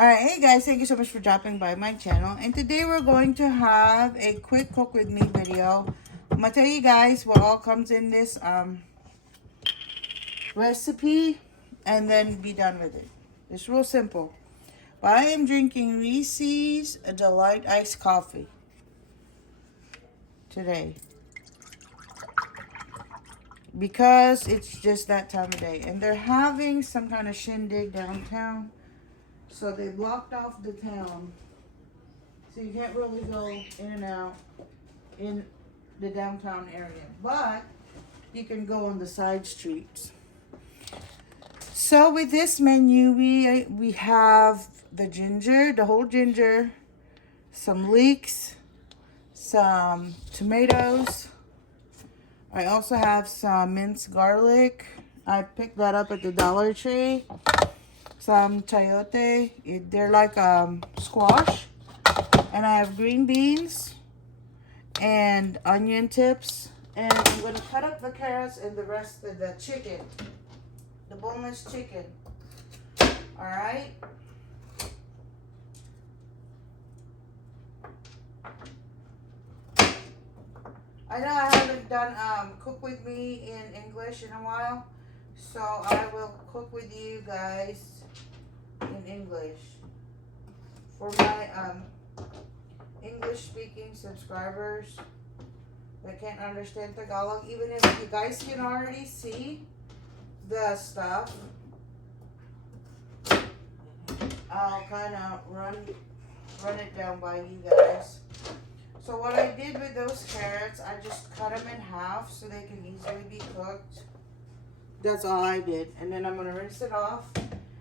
Alright, hey guys, thank you so much for dropping by my channel. And today we're going to have a quick cook with me video. I'm gonna tell you guys what all comes in this recipe and then be done with it. It's real simple. But I am drinking Reese's Delight Iced Coffee today because it's just that time of day. And they're having some kind of shindig downtown. So they blocked off the town. So you can't really go in and out in the downtown area. But you can go on the side streets. So with this menu, we have the ginger, the whole ginger, some leeks, some tomatoes. I also have some minced garlic. I picked that up at the Dollar Tree. Some chayote. They're like squash. And I have green beans and onion tips. And I'm going to cut up the carrots and the rest of the chicken. The boneless chicken. Alright? I know I haven't done cook with me in English in a while. So I will cook with you guys in English. For my English speaking subscribers that can't understand Tagalog, even if you guys can already see the stuff, I'll kind of run it down by you guys. So what I did with those carrots, I just cut them in half so they can easily be cooked. That's all I did. And then I'm going to rinse it off.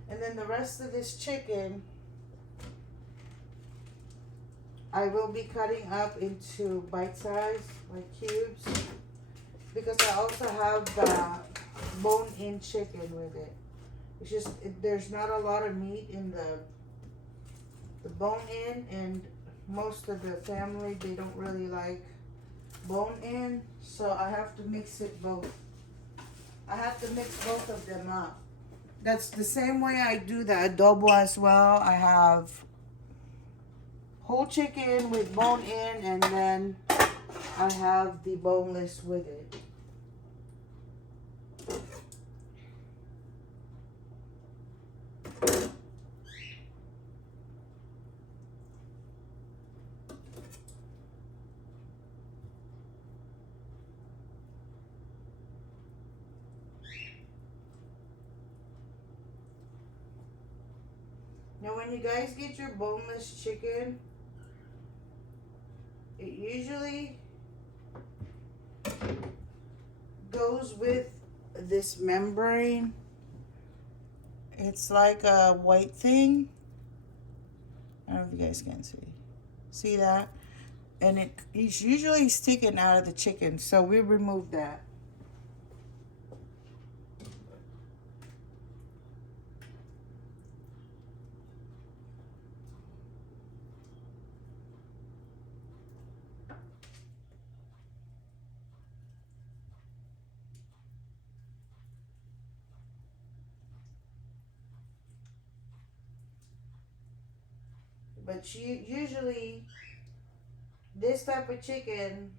And then the rest of this chicken, I will be cutting up into bite size, like cubes. Because I also have the bone-in chicken with it. It's just, there's not a lot of meat in the bone-in, and most of the family, they don't really like bone-in, so I have to mix it both. I have to mix both of them up. That's the same way I do the adobo as well. I have whole chicken with bone-in, and then I have the boneless with it. Now when you guys get your boneless chicken, it usually goes with this membrane. It's like a white thing. I don't know if you guys can see. See that? And it's usually sticking out of the chicken, so we remove that. But usually, this type of chicken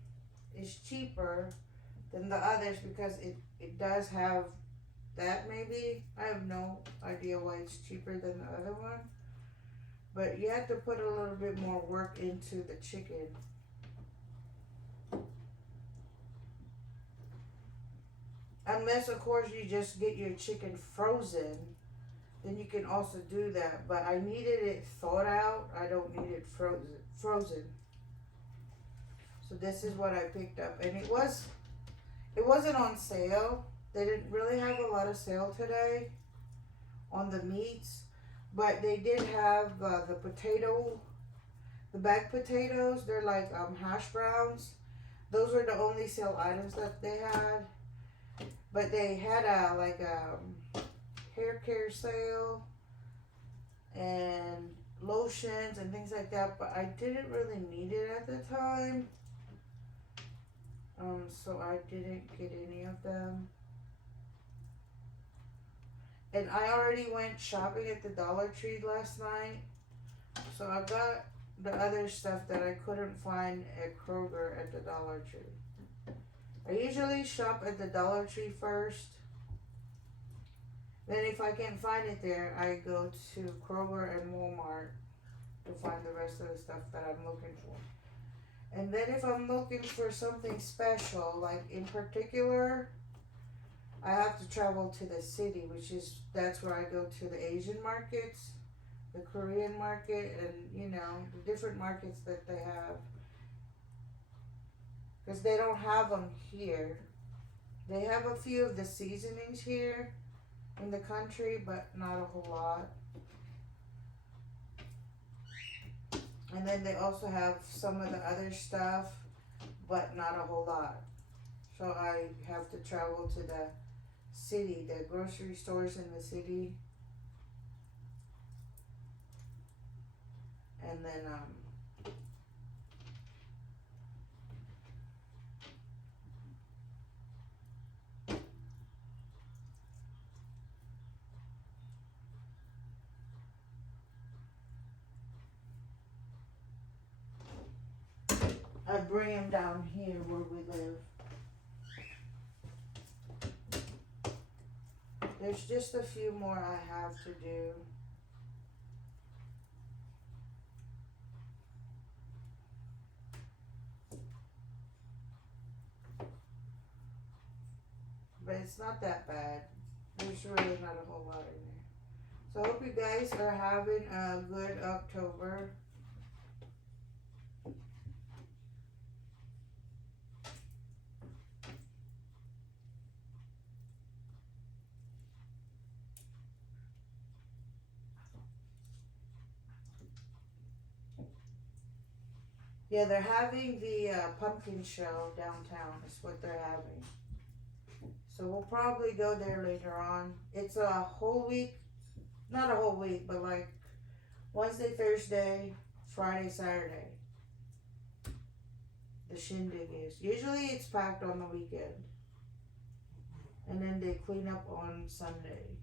is cheaper than the others because it does have that maybe. I have no idea why it's cheaper than the other one. But you have to put a little bit more work into the chicken. Unless, of course, you just get your chicken frozen. Then you can also do that. But I needed it thawed out. I don't need it frozen. So this is what I picked up. And it wasn't on sale. They didn't really have a lot of sale today on the meats. But they did have the bag potatoes. They're like hash browns. Those were the only sale items that they had. But they had a hair care sale and lotions and things like that, but I didn't really need it at the time, so I didn't get any of them. And I already went shopping at the Dollar Tree last night. So I got the other stuff that I couldn't find at Kroger at the Dollar Tree. I usually shop at the Dollar Tree first. Then if I can't find it there, I go to Kroger and Walmart to find the rest of the stuff that I'm looking for. And then if I'm looking for something special, like in particular, I have to travel to the city, that's where I go to the Asian markets, the Korean market, and you know, the different markets that they have. Because they don't have them here. They have a few of the seasonings here in the country, but not a whole lot. And then they also have some of the other stuff, but not a whole lot. So I have to travel to the city, the grocery stores in the city. And then, I bring them down here where we live. There's just a few more I have to do. But it's not that bad. There's really not a whole lot in there. So I hope you guys are having a good October. Yeah, they're having the pumpkin show downtown. Is what they're having. So we'll probably go there later on. It's a whole week, not a whole week, but like Wednesday, Thursday, Friday, Saturday. The shindig is. Usually it's packed on the weekend. And then they clean up on Sunday.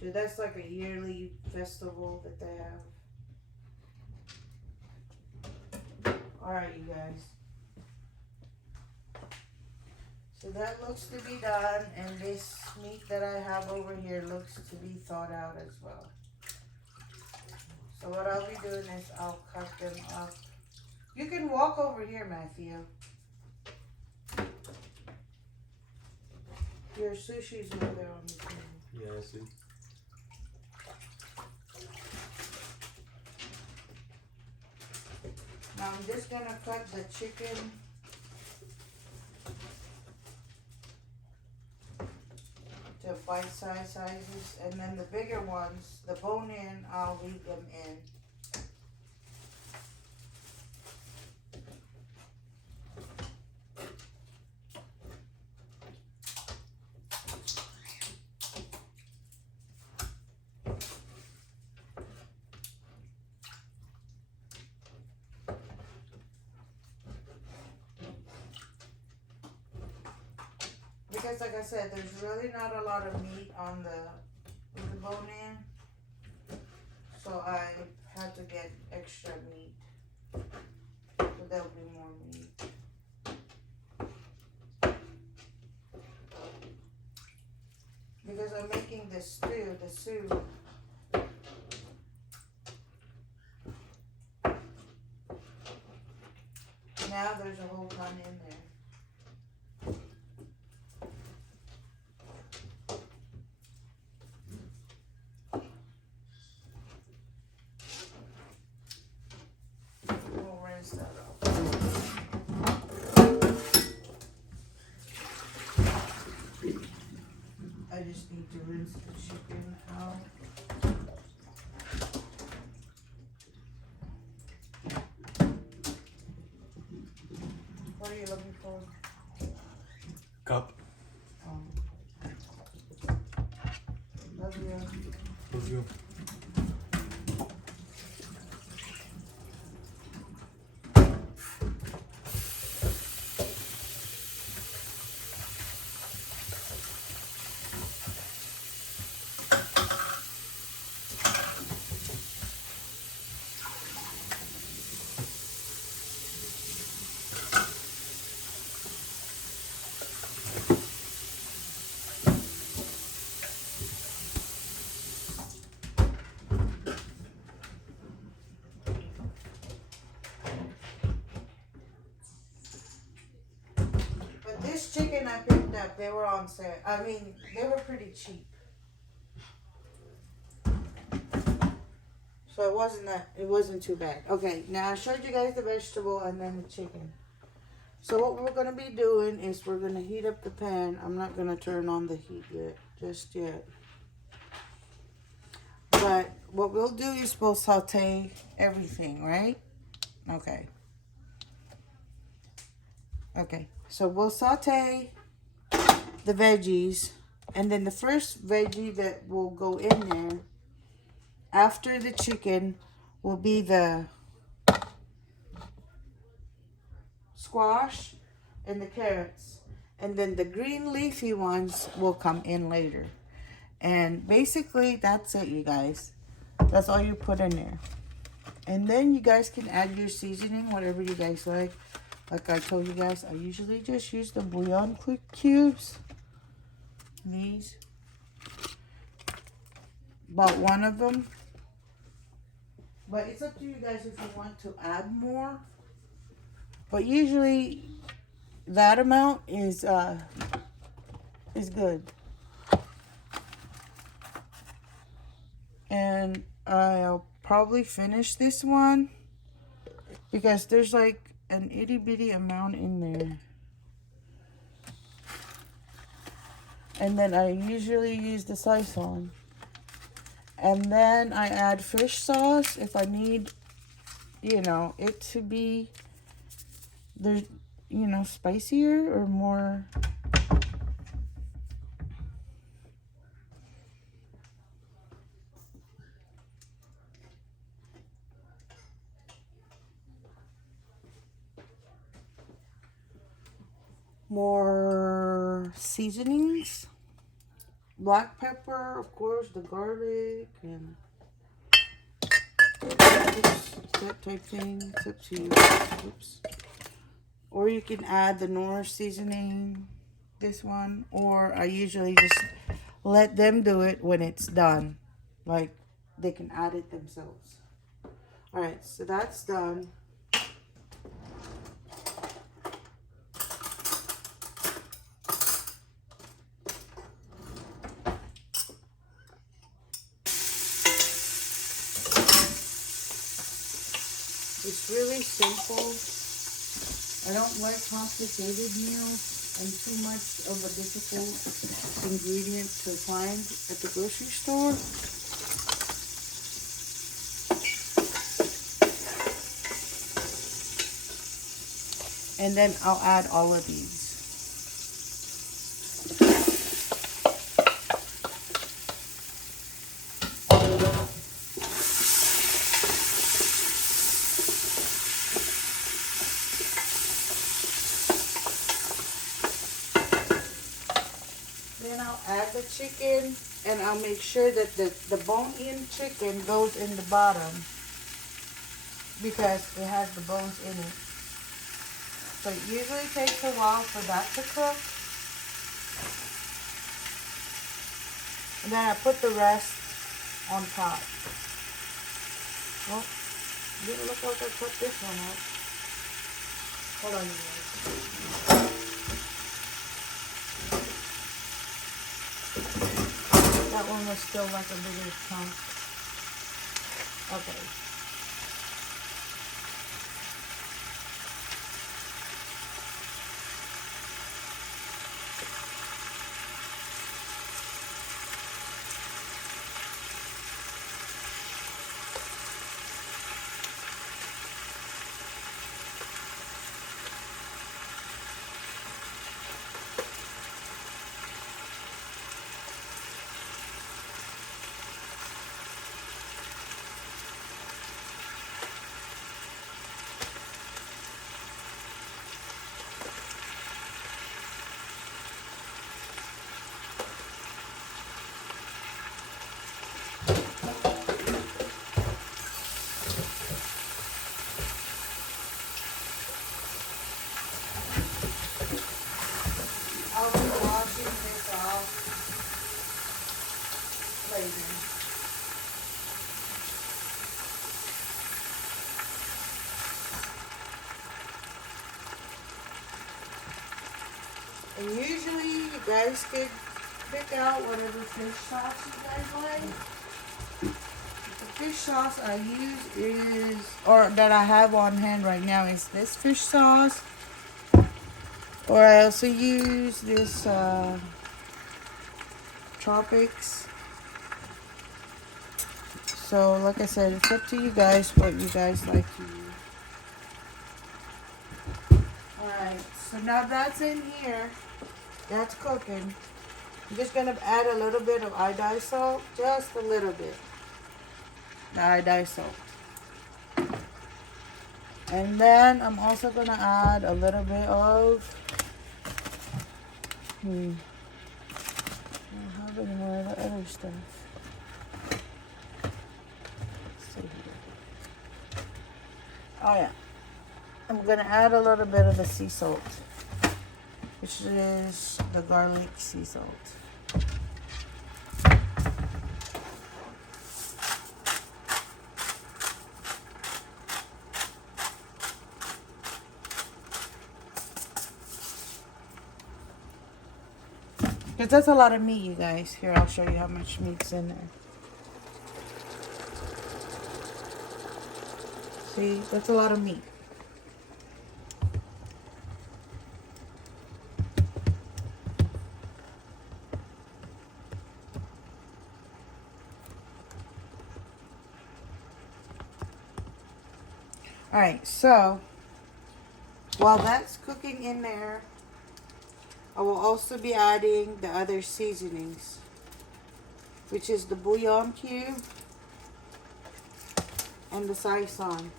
So that's like a yearly festival that they have. Alright, you guys. So that looks to be done, and this meat that I have over here looks to be thawed out as well. So what I'll be doing is I'll cut them up. You can walk over here, Matthew. Your sushi's over there on the table. Yeah, I see. Now I'm just gonna cut the chicken to bite-sized sizes, and then the bigger ones, the bone-in, I'll leave them in. Because like I said, there's really not a lot of meat on the bone-in, so I had to get extra meat, so there'll be more meat. Because I'm making the soup. Now there's a whole ton in there. I just need to rinse the chicken out. What are you looking for? Cup. Love you. Love you. chicken I picked up, they were on sale. I mean, they were pretty cheap. So it wasn't too bad. Okay, now I showed you guys the vegetable and then the chicken. So what we're going to be doing is we're going to heat up the pan. I'm not going to turn on the heat yet, just yet. But what we'll do is we'll saute everything, right? Okay. Okay, so we'll saute the veggies. And then the first veggie that will go in there after the chicken will be the squash and the carrots. And then the green leafy ones will come in later. And basically, that's it, you guys. That's all you put in there. And then you guys can add your seasoning, whatever you guys like. Like I told you guys, I usually just use the bouillon quick cubes. These. About one of them. But it's up to you guys if you want to add more. But usually, that amount is good. And I'll probably finish this one because there's like an itty bitty amount in there. And then I usually use the Sison. And then I add fish sauce if I need, you know, it to be, spicier or more. More seasonings, black pepper, of course, the garlic, and that type thing. It's up to you. Oops. Or you can add the Knorr seasoning, this one, or I usually just let them do it when it's done. Like, they can add it themselves. Alright, so that's done. It's really simple. I don't like complicated meals and too much of a difficult ingredient to find at the grocery store. And then I'll add all of these. Then I'll add the chicken, and I'll make sure that the bone-in chicken goes in the bottom because it has the bones in it. So it usually takes a while for that to cook. And then I put the rest on top. Well, you look like I cut this one out. Hold on, you guys. That one was still like a bigger chunk. Okay. I'll be washing this off later. And guys could pick out whatever fish sauce you guys like. The fish sauce I use is, or that I have on hand right now, is this fish sauce. Or I also use this Tropics. So like I said, it's up to you guys what you guys like to use. Alright, so now that's in here. That's cooking. I'm just going to add a little bit of iodized salt. Just a little bit. The iodized salt. And then I'm also going to add a little bit of... I don't have any more of the other stuff. Let's see here. Oh yeah. I'm going to add a little bit of the sea salt, which is the garlic sea salt. Because that's a lot of meat, you guys. Here, I'll show you how much meat's in there. See, that's a lot of meat. Alright, so while that's cooking in there, I will also be adding the other seasonings, which is the bouillon cube and the saison.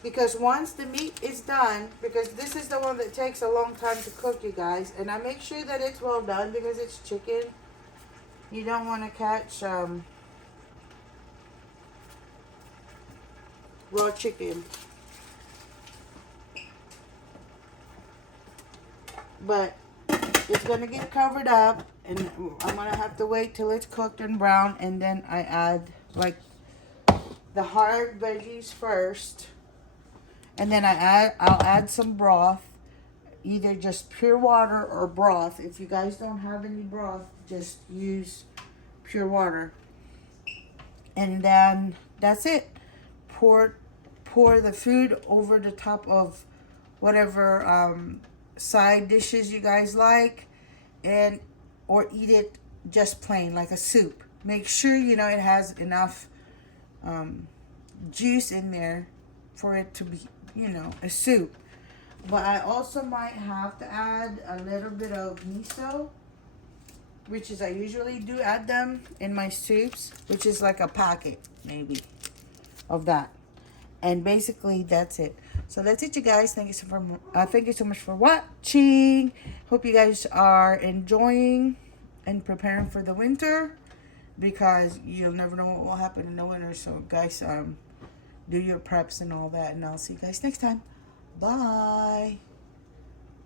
Because once the meat is done, because this is the one that takes a long time to cook, you guys, and I make sure that it's well done because it's chicken. You don't want to catch raw chicken. But it's going to get covered up, and I'm going to have to wait till it's cooked and brown, and then I add like the hard veggies first, and then I'll add some broth, either just pure water or broth. If you guys don't have any broth, just use pure water. And then that's it. Pour the food over the top of whatever side dishes you guys like, and or eat it just plain like a soup. Make sure you know it has enough juice in there for it to be, you know, a soup. But I also might have to add a little bit of miso, which is I usually do add them in my soups, which is like a packet maybe of that. And basically that's it. So that's it, you guys. Thank you so much for watching. Hope you guys are enjoying and preparing for the winter, because you'll never know what will happen in the winter. So guys, do your preps and all that, and I'll see you guys next time. Bye.